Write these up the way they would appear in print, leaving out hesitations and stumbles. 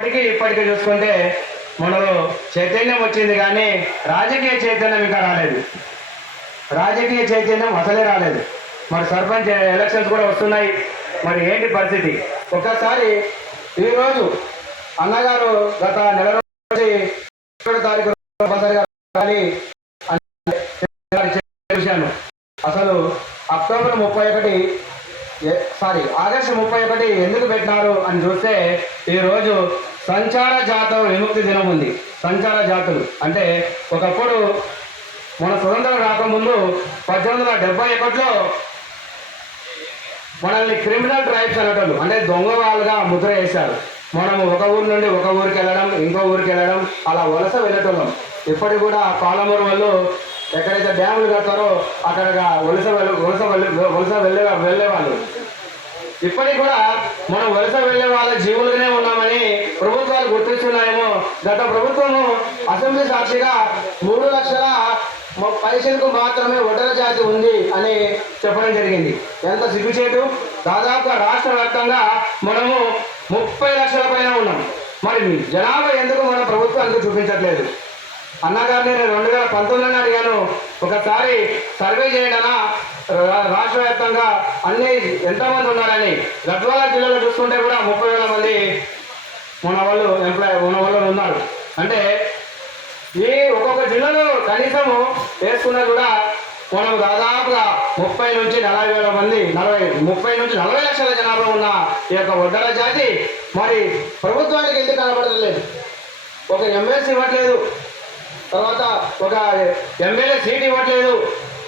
ఇప్పటికీ చూసుకుంటే మనలో చైతన్యం వచ్చింది, కానీ రాజకీయ చైతన్యం ఇంకా రాలేదు. రాజకీయ చైతన్యం అసలే రాలేదు. మరి సర్పంచ్ ఎలక్షన్స్ కూడా వస్తున్నాయి. మరి ఏంటి పరిస్థితి? ఒకసారి ఈరోజు అన్నగారు గత నెల రోజు 7వ తారీఖు చూశాను. అసలు అక్టోబర్ 31 ఆగస్టు 31 ఎందుకు పెట్టినారు అని చూస్తే ఈరోజు సంచార జాతుల విముక్తి దినం ఉంది. సంచార జాతులు అంటే ఒకప్పుడు మన స్వతంత్రం రాకముందు 1871లో మనల్ని క్రిమినల్ ట్రైబ్స్ అనేటోళ్ళు, అంటే దొంగ వాళ్ళుగా ముద్ర వేశారు. మనము ఒక ఊరు నుండి ఒక ఊరికి వెళ్ళడం, ఇంకో ఊరికి వెళ్ళడం, అలా వలస వెళ్ళేటోళ్ళం. ఇప్పటికి కూడా పాలమూరు వాళ్ళు ఎక్కడైతే డ్యాములు కడతారో అక్కడగా వెళ్ళేవాళ్ళు. ఇప్పటికి కూడా మనం వలస వెళ్ళే వాళ్ళ జీవులుగానే ఉన్నామని ప్రభుత్వాలు గుర్తిస్తున్నాయేమో. గత ప్రభుత్వము అసెంబ్లీ సాక్షిగా 3 లక్షల పైసలకు మాత్రమే ఒడ్డర జాతి ఉంది అని చెప్పడం జరిగింది. ఎంత సిగ్గుచేటు! దాదాపుగా రాష్ట్ర వ్యాప్తంగా మనము 30 లక్షల పైన ఉన్నాం. మరి జనాభా ఎందుకు మన ప్రభుత్వానికి చూపించట్లేదు? అన్నగారిని నేను 2019 అడిగాను, ఒకసారి సర్వే చేయడనా రాష్ట్ర వ్యాప్తంగా అన్ని ఎంతమంది ఉన్నారని. గద్వాల జిల్లాలో చూసుకుంటే కూడా 30,000 మంది మన వాళ్ళు ఉన్నారు. అంటే ఈ ఒక్కొక్క జిల్లాలో కనీసము వేసుకున్నా కూడా మనం దాదాపుగా 30 నుంచి 40,000 మంది 30 నుంచి 40 లక్షల జనాభా ఉన్న ఈ యొక్క ఒడ్డర జాతి మరి ప్రభుత్వానికి ఎందుకు కనబడలేదు? ఒక ఎమ్మెల్సీ ఇవ్వట్లేదు, తర్వాత ఒక ఎమ్మెల్యే సీట్ ఇవ్వట్లేదు.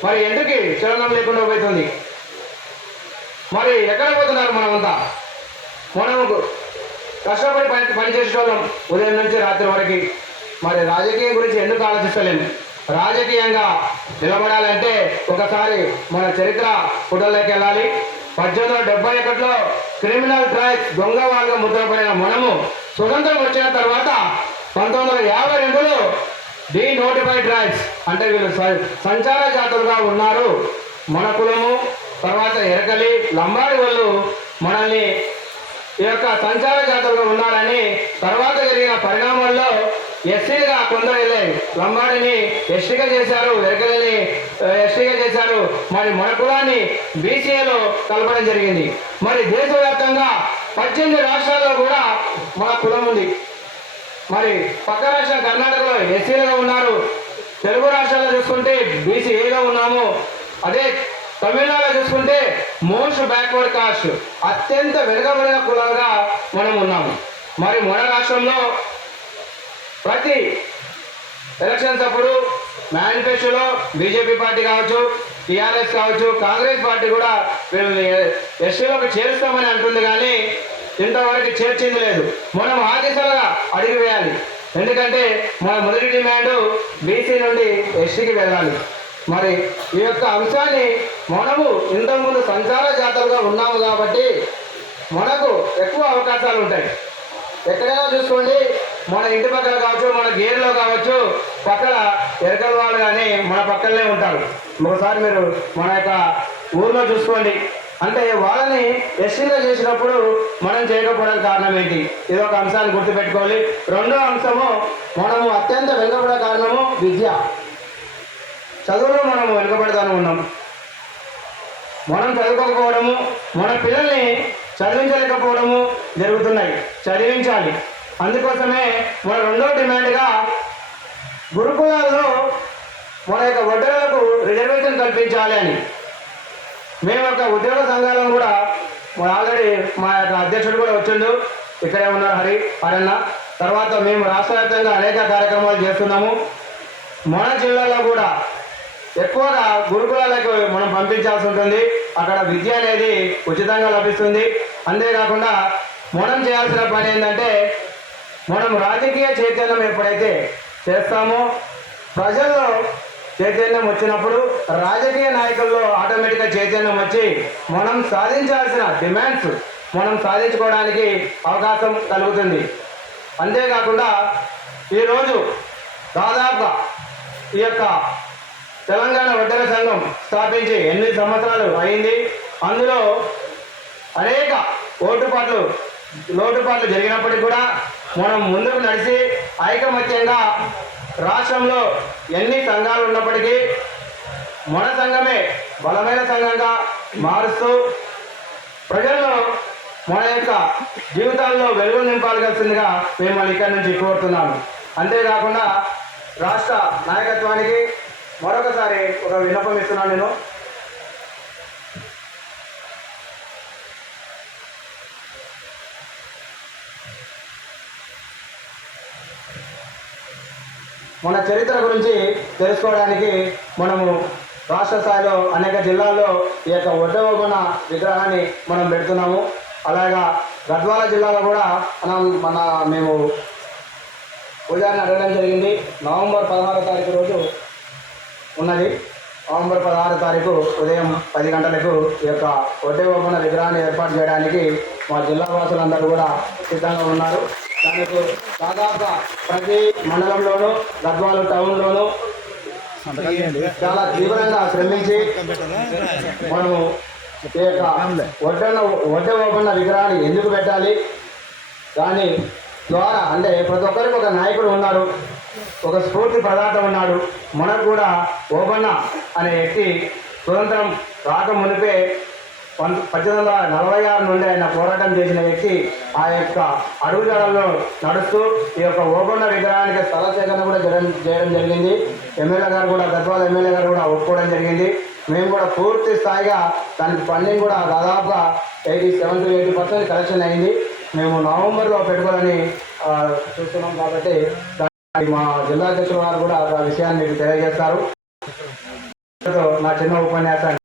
మరి ఎందుకు చలనం లేకుండా పోతుంది? మరి ఎక్కడ పోతున్నారు మనమంతా? మనం కష్టపడి పనిచేసేవాళ్ళం ఉదయం నుంచి రాత్రి వరకు. మరి రాజకీయం గురించి ఎందుకు ఆలోచిస్తలేము? రాజకీయంగా నిలబడాలంటే ఒకసారి మన చరిత్ర పుటల్లోకి వెళ్ళాలి. 1871లో క్రిమినల్ ట్రైబ్స్ దొంగ వాళ్ళగా ముద్రపడిన మనము స్వతంత్రం వచ్చిన తర్వాత 1952లో డీనోటిఫైడ్ ట్రైబ్స్ అంటే వీళ్ళు సంచార జాతులుగా ఉన్నారు. మన కులము తర్వాత ఎరకలి లంబాడి వాళ్ళు మనల్ని ఈ యొక్క సంచార జాతులుగా ఉన్నారని తర్వాత జరిగిన పరిణామాల్లో ఎస్సీగా కొందరు వెళ్ళాయి. లంబాడిని ఎస్టీగా చేశారు, ఎరకలిని ఎస్టీగా చేశారు. మరి మన కులాన్ని బీసీఏలో కలపడం జరిగింది. మరి దేశవ్యాప్తంగా 18 రాష్ట్రాల్లో కూడా మన కులం ఉంది. మరి పక్క రాష్ట్రం కర్ణాటకలో ఎస్సీలుగా ఉన్నారు. తెలుగు రాష్ట్రాల్లో చూసుకుంటే బీసీఏగా ఉన్నాము. అదే తమిళనాడులో చూసుకుంటే మోస్ట్ బ్యాక్వర్డ్ కాస్ట్, అత్యంత వెనుకబడిన కులాలుగా మనం ఉన్నాము. మరి మన రాష్ట్రంలో ప్రతి ఎలక్షన్స్ అప్పుడు మేనిఫెస్టోలో బీజేపీ పార్టీ కావచ్చు, టీఆర్ఎస్ కావచ్చు, కాంగ్రెస్ పార్టీ కూడా వీళ్ళని ఎస్టీలోకి చేరుస్తామని అంటుంది, కానీ ఇంతవరకు చేర్చింది లేదు. మనం ఆ దిశగా అడిగి వేయాలి. ఎందుకంటే మన మొదటి డిమాండ్ బీసీ నుండి ఎస్టీకి వెళ్ళాలి. మరి ఈ యొక్క అంశాన్ని మనము ఇంతకుముందు సంచార జాతరగా ఉన్నాము కాబట్టి మనకు ఎక్కువ అవకాశాలు ఉంటాయి. ఎక్కడైనా చూసుకోండి, మన ఇంటి పక్కన కావచ్చు, మన గేర్లో కావచ్చు, పక్కన ఎరకల వాళ్ళు కానీ మన పక్కనే ఉంటారు. ఒకసారి మీరు మన యొక్క ఊర్లో చూసుకోండి. అంటే వాళ్ళని ఎస్టీగా చేసినప్పుడు మనం చేయకపోవడానికి కారణం ఏంటి? ఇది ఒక అంశాన్ని గుర్తుపెట్టుకోవాలి. రెండో అంశము, మనము అత్యంత వెనుకబడే కారణము విద్య. చదువులో మనము వెనుకబడతానే ఉన్నాం. మనం చదువుకోకపోవడము, మన పిల్లల్ని చదివించలేకపోవడము జరుగుతున్నాయి. చదివించాలి. అందుకోసమే మన రెండో డిమాండ్గా గురుకులాల్లో మన యొక్క వడ్డీలకు రిజర్వేషన్ కల్పించాలి అని మేము ఒక ఉద్యోగ సంఘాలను కూడా ఆల్రెడీ మా యొక్క అధ్యక్షుడు కూడా వచ్చిండు, ఇక్కడే ఉన్నారు హరన్న. తర్వాత మేము రాష్ట్ర వ్యాప్తంగా అనేక కార్యక్రమాలు చేస్తున్నాము. మన జిల్లాలో కూడా ఎక్కువగా గురుకులాలకు మనం పంపించాల్సి ఉంటుంది. అక్కడ విద్య అనేది ఉచితంగా లభిస్తుంది. అంతేకాకుండా మనం చేయాల్సిన పని ఏంటంటే, మనం రాజకీయ చైతన్యం ఎప్పుడైతే చేస్తామో ప్రజల్లో చైతన్యం వచ్చినప్పుడు రాజకీయ నాయకుల్లో ఆటోమేటిక్గా చైతన్యం వచ్చి మనం సాధించాల్సిన డిమాండ్స్ మనం సాధించుకోవడానికి అవకాశం కలుగుతుంది. అంతేకాకుండా ఈరోజు దాదాపుగా ఈ యొక్క తెలంగాణ వడ్డెర సంఘం స్థాపించి 8 సంవత్సరాలు అయింది. అందులో అనేక లోటుపాట్లు జరిగినప్పటికీ కూడా మనం ముందుకు నడిచి ఐకమత్యంగా రాష్ట్రంలో ఎన్ని సంఘాలు ఉన్నప్పటికీ మన సంఘమే బలమైన సంఘంగా మారుస్తూ ప్రజల్లో మన యొక్క జీవితాల్లో వెలుగు నింపాల్సిందిగా మిమ్మల్ని ఇక్కడి నుంచి కోరుతున్నాను. అంతేకాకుండా రాష్ట్ర నాయకత్వానికి మరొకసారి ఒక విన్నపం ఇస్తున్నాను. నేను మన చరిత్ర గురించి తెలుసుకోవడానికి మనము రాష్ట్ర స్థాయిలో అనేక జిల్లాల్లో ఈ యొక్క ఒడ్డవగుణ విగ్రహాన్ని మనం పెడుతున్నాము. అలాగా గద్వాల జిల్లాలో కూడా మేము పూజారిని అడగడం జరిగింది. నవంబర్ 16వ తారీఖు రోజు ఉన్నది. నవంబర్ 16వ తారీఖు ఉదయం 10 గంటలకు ఈ యొక్క ఒడ్డవగుణ విగ్రహాన్ని ఏర్పాటు చేయడానికి మా జిల్లా వాసులందరూ కూడా సిద్ధంగా ఉన్నారు. దానికి దాదాపుగా ప్రతి మండలంలోనూ గద్వాల టౌన్లోనూ చాలా తీవ్రంగా శ్రమించి మనము ఈ యొక్క ఒడ్డవగుణ విగ్రహాన్ని ఎందుకు పెట్టాలి, దాని ద్వారా అంటే ప్రతి ఒక్కరికి ఒక నాయకుడు ఉన్నాడు, ఒక స్ఫూర్తి ప్రదాత ఉన్నాడు. మనకు కూడా ఓబన్న అనే వ్యక్తి స్వతంత్రం రాక మునిపే 1846 నుండి ఆయన పోరాటం చేసిన వ్యక్తి. ఆ యొక్క అడుగుజాడల్లో నడుస్తూ ఈ యొక్క ఓబన్న విగ్రహానికి స్థల సేకరణ కూడా చేయడం జరిగింది. ఎమ్మెల్యే గారు కూడా గద్వాల ఎమ్మెల్యే గారు కూడా ఒప్పుకోవడం జరిగింది. మేము కూడా పూర్తి స్థాయిగా దానికి ఫండింగ్ కూడా దాదాపుగా 70-80% కలెక్షన్ అయింది. మేము నవంబర్లో పెట్టుకోవాలని చూస్తున్నాం. కాబట్టి మా జిల్లా అధ్యక్షుల వారు కూడా ఆ విషయాన్ని మీకు తెలియజేస్తారు. నా చిన్న ఉపన్యాసాన్ని